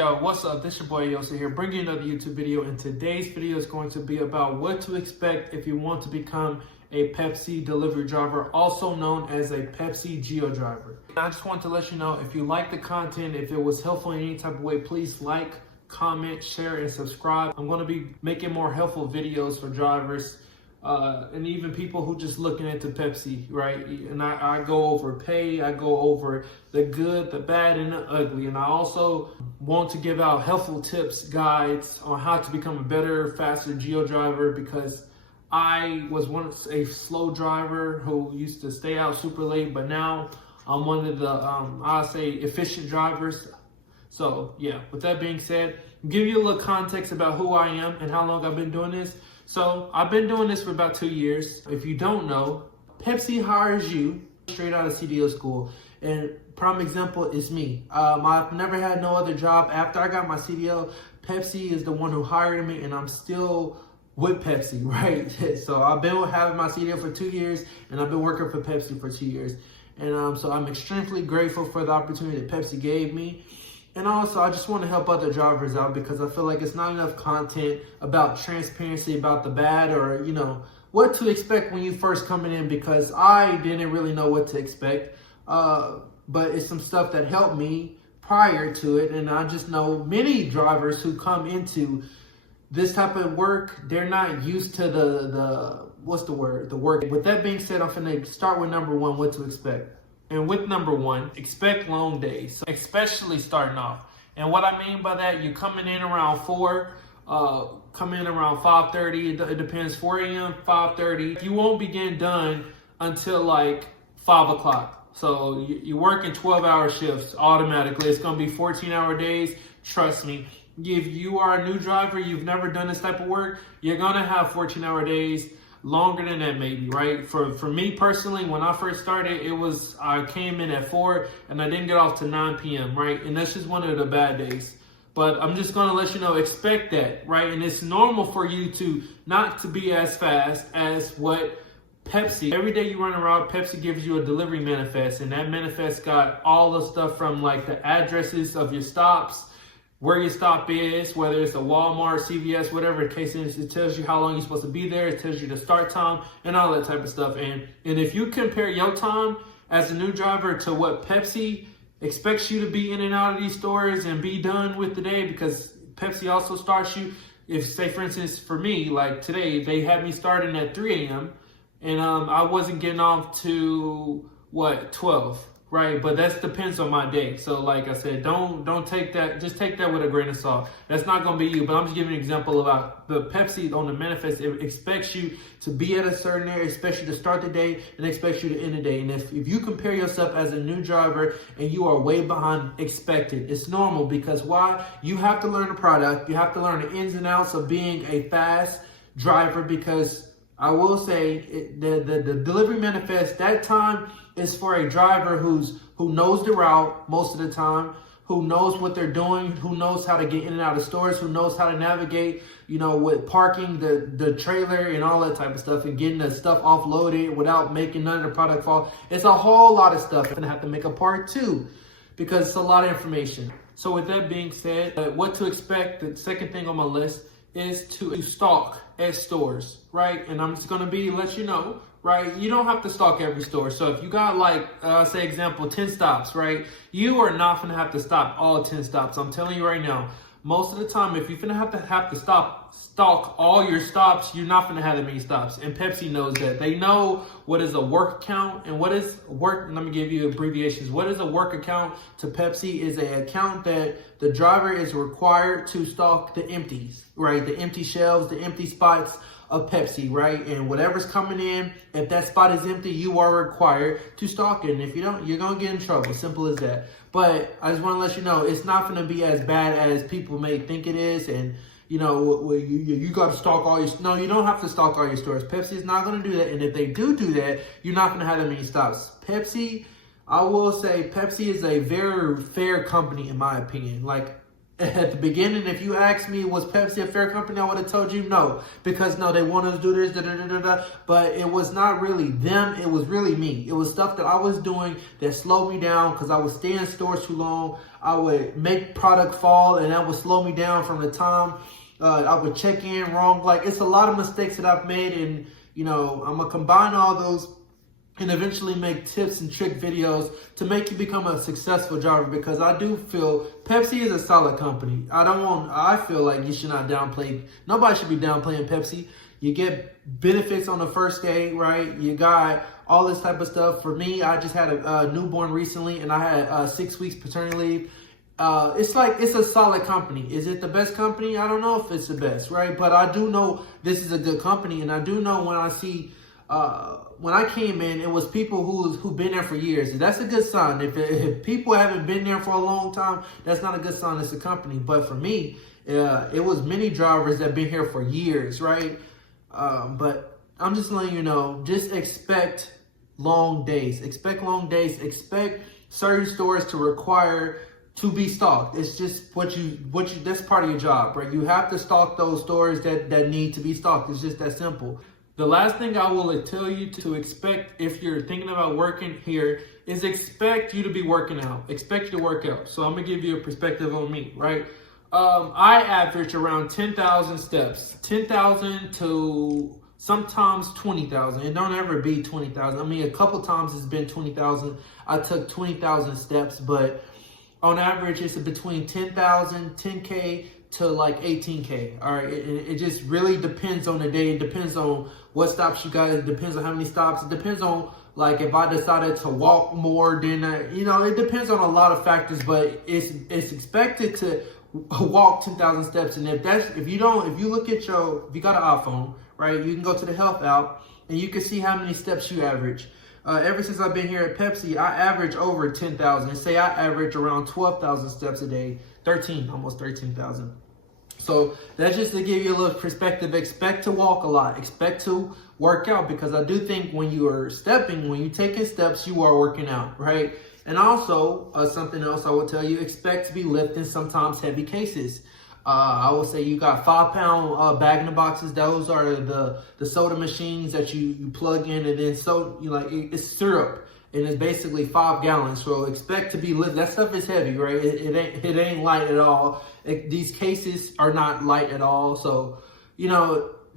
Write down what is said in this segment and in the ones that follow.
yo, what's up? This your boy Yosa here, bringing you another YouTube video, and today's video is going to be about what to expect if you want to become a Pepsi delivery driver, also known as a Pepsi Geo driver. I just want to let you know, if you like the content, if it was helpful in any type of way, please like, comment, share, and subscribe. I'm going to be making more helpful videos for drivers and even people who just looking into Pepsi, right? And I go over pay, I go over the good, the bad, and the ugly. And I also want to give out helpful tips, guides on how to become a better, faster Geo driver, because I was once a slow driver who used to stay out super late, but now I'm one of the, I'll say, efficient drivers. So yeah, with that being said, give you a little context about who I am and how long I've been doing this. So I've been doing this for about 2 years. If you don't know, Pepsi hires you straight out of CDO school. And prime example is me. I've never had no other job. After I got my CDO, Pepsi is the one who hired me, and I'm still with Pepsi, right? So I've been having my CDO for 2 years, and I've been working for Pepsi for 2 years. And so I'm extremely grateful for the opportunity that Pepsi gave me. And also, I just want to help other drivers out, because I feel like it's not enough content about transparency, about the bad, or, you know, what to expect when you first coming in, because I didn't really know what to expect. But it's some stuff that helped me prior to it. And I just know many drivers who come into this type of work, they're not used to the work. With that being said, I'm going to start with number one, what to expect. And with number one, expect long days, especially starting off. And what I mean by that, you're coming in around 4, come in around 5:30. It depends, 4 a.m., 5:30. You won't begin done until like 5 o'clock. So you're working 12-hour shifts automatically. It's going to be 14-hour days. Trust me. If you are a new driver, you've never done this type of work, you're going to have 14-hour days. Longer than that maybe, right? For me personally, when I first started, I came in at 4 and I didn't get off to 9 p.m., right? And that's just one of the bad days. But I'm just gonna let you know, expect that, right? And it's normal for you to not to be as fast as what Pepsi. Every day you run around, Pepsi gives you a delivery manifest, and that manifest got all the stuff from like the addresses of your stops, where your stop is, whether it's a Walmart, CVS, whatever the case is. It tells you how long you're supposed to be there. It tells you the start time and all that type of stuff. And if you compare your time as a new driver to what Pepsi expects you to be in and out of these stores and be done with the day, because Pepsi also starts you, if say for instance, for me, like today, they had me starting at 3 a.m. and I wasn't getting off to 12. Right, but that depends on my day. So like I said, don't take that, just take that with a grain of salt. That's not gonna be you, but I'm just giving an example about the Pepsi on the manifest. It expects you to be at a certain area, expects you to start the day, and expects you to end the day. And if you compare yourself as a new driver and you are way behind expected, it's normal, because why? You have to learn the product, you have to learn the ins and outs of being a fast driver, because I will say the delivery manifest, that time is for a driver who knows the route most of the time, who knows what they're doing, who knows how to get in and out of stores, who knows how to navigate, you know, with parking the trailer and all that type of stuff, and getting the stuff offloaded without making none of the product fall. It's a whole lot of stuff. I'm gonna have to make a part 2 because it's a lot of information. So with that being said, what to expect, the second thing on my list is to stalk at stores, right? And I'm just gonna let you know, right? You don't have to stalk every store. So if you got like, say example, 10 stops, right? You are not gonna have to stop all 10 stops. I'm telling you right now, most of the time, if you're gonna have to stalk all your stops, you're not gonna have that many stops. And Pepsi knows that. They know what is a work account and what is work. Let me give you abbreviations. What is a work account to Pepsi is an account that the driver is required to stalk the empties, right? The empty shelves, the empty spots of Pepsi, right? And whatever's coming in, if that spot is empty, you are required to stalk it. And if you don't, you're gonna get in trouble. Simple as that. But I just want to let you know, it's not gonna be as bad as people may think it is. And you know, you got to stalk all your. No, you don't have to stalk all your stores. Pepsi is not gonna do that. And if they do that, you're not gonna have that many stops. Pepsi, I will say, Pepsi is a very fair company in my opinion. Like, At the beginning, if you asked me, was Pepsi a fair company, I would have told you no. Because no, they wanted to do this, but it was not really them, it was really me. It was stuff that I was doing that slowed me down because I would stay in stores too long. I would make product fall, and that would slow me down from the time I would check in wrong. Like, it's a lot of mistakes that I've made, and I'm gonna combine all those and eventually make tips and trick videos to make you become a successful driver, because I do feel Pepsi is a solid company. I feel like you should not downplay, nobody should be downplaying Pepsi. You get benefits on the first day, right? You got all this type of stuff. For me, I just had a newborn recently, and I had 6 weeks paternity leave. It's a solid company. Is it the best company? I don't know if it's the best, right? But I do know this is a good company, and I do know when I see, when I came in, it was people who've been there for years. That's a good sign. If people haven't been there for a long time, that's not a good sign. It's a company. But for me, it was many drivers that been here for years, right? But I'm just letting you know, just expect long days. Expect long days. Expect certain stores to require to be stocked. It's just what you that's part of your job, right? You have to stock those stores that need to be stocked. It's just that simple. The last thing I will tell you to expect if you're thinking about working here is expect you to be working out. Expect you to work out. So I'm gonna give you a perspective on me, right? I average around 10,000 steps, 10,000 to sometimes 20,000. It don't ever be 20,000. I mean, a couple times it's been 20,000. I took 20,000 steps, but on average, it's between 10,000, 10K to like 18K. All right. It just really depends on the day. It depends on what stops you got. It depends on how many stops. It depends on, like, if I decided to walk more, then, it depends on a lot of factors, but it's expected to walk 10,000 steps. And if you got an iPhone, right, you can go to the health app and you can see how many steps you average. Ever since I've been here at Pepsi, I average over 10,000. Say I average around 12,000 steps a day, almost 13,000. So that's just to give you a little perspective. Expect to walk a lot. Expect to work out, because I do think when you're taking steps, you are working out, right? And also, something else I will tell you, expect to be lifting sometimes heavy cases. I will say you got 5-pound bag-in-the-boxes. Those are the soda machines that you plug in, and then it's syrup, and it's basically 5 gallons. So expect to be lift. That stuff is heavy, right? It ain't light at all. These cases are not light at all. So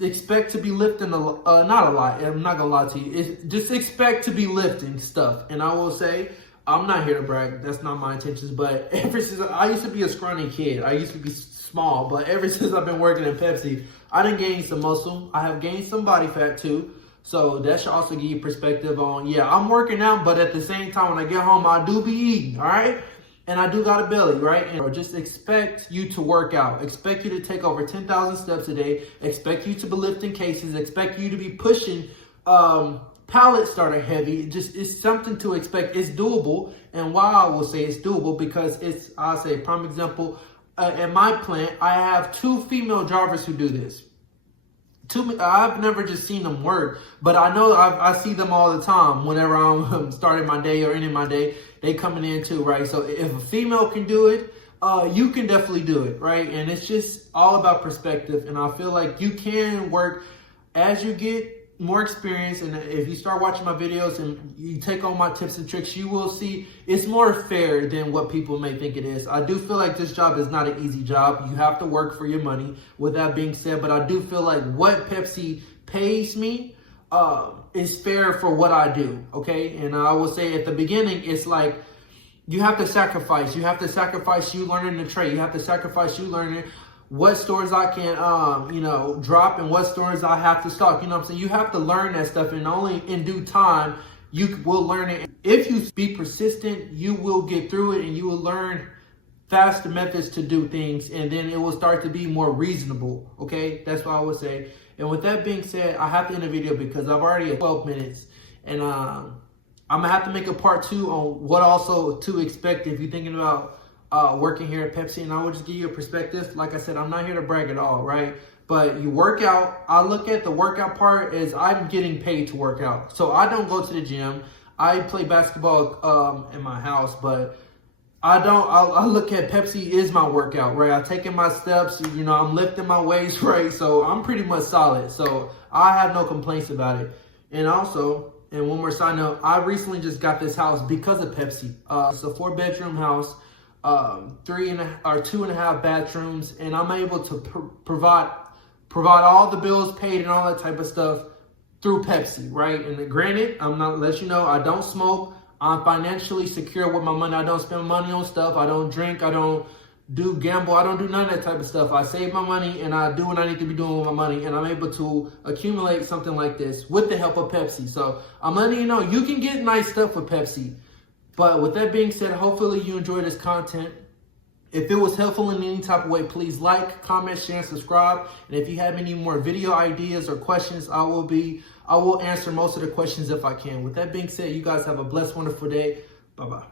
expect to be lifting not a lot. I'm not gonna lie to you. Just expect to be lifting stuff. And I will say, I'm not here to brag. That's not my intentions. But ever since I used to be a scrawny kid, I used to be small. But ever since I've been working at Pepsi, I done gained some muscle. I have gained some body fat too. So that should also give you perspective on, yeah, I'm working out, but at the same time, when I get home, I do be eating, all right? And I do got a belly, right? And just expect you to work out. Expect you to take over 10,000 steps a day. Expect you to be lifting cases. Expect you to be pushing pallets that are heavy. It's something to expect. It's doable. And why I will say it's doable, because I'll say, prime example, at my plant, I have 2 female drivers who do this. I've never just seen them work, but I know I see them all the time whenever I'm starting my day or ending my day. They coming in too, right? So if a female can do it, you can definitely do it, right? And it's just all about perspective. And I feel like you can work as you get more experience, and if you start watching my videos and you take on my tips and tricks, you will see it's more fair than what people may think it is. I do feel like this job is not an easy job. You have to work for your money. With that being said, but I do feel like what Pepsi pays me is fair for what I do, okay? And I will say at the beginning, it's like you have to sacrifice. You have to sacrifice you learning the trade. You have to sacrifice you learning what stores I can, drop, and what stores I have to stock. You know what I'm saying? You have to learn that stuff, and only in due time you will learn it. If you be persistent, you will get through it, and you will learn faster methods to do things, and then it will start to be more reasonable. Okay, that's what I would say. And with that being said, I have to end the video because I've already at 12 minutes, and I'm gonna have to make a part 2 on what also to expect if you're thinking about working here at Pepsi. And I will just give you a perspective. Like I said, I'm not here to brag at all, right? But you work out. I look at the workout part as I'm getting paid to work out. So I don't go to the gym. I play basketball in my house, but I look at Pepsi is my workout, right? I'm taking my steps, you know, I'm lifting my weights, right? So I'm pretty much solid. So I have no complaints about it. And also, and one more side note, I recently just got this house because of Pepsi. It's a 4-bedroom house, 2.5 bathrooms, and I'm able to provide all the bills paid and all that type of stuff through Pepsi, right? And granted, I'm not let you know, I don't smoke. I'm financially secure with my money. I don't spend money on stuff. I don't drink. I don't do gamble. I don't do none of that type of stuff. I save my money and I do what I need to be doing with my money. And I'm able to accumulate something like this with the help of Pepsi. So I'm letting you know, you can get nice stuff with Pepsi. But with that being said, hopefully you enjoyed this content. If it was helpful in any type of way, please like, comment, share, and subscribe. And if you have any more video ideas or questions, I will answer most of the questions if I can. With that being said, you guys have a blessed, wonderful day. Bye-bye.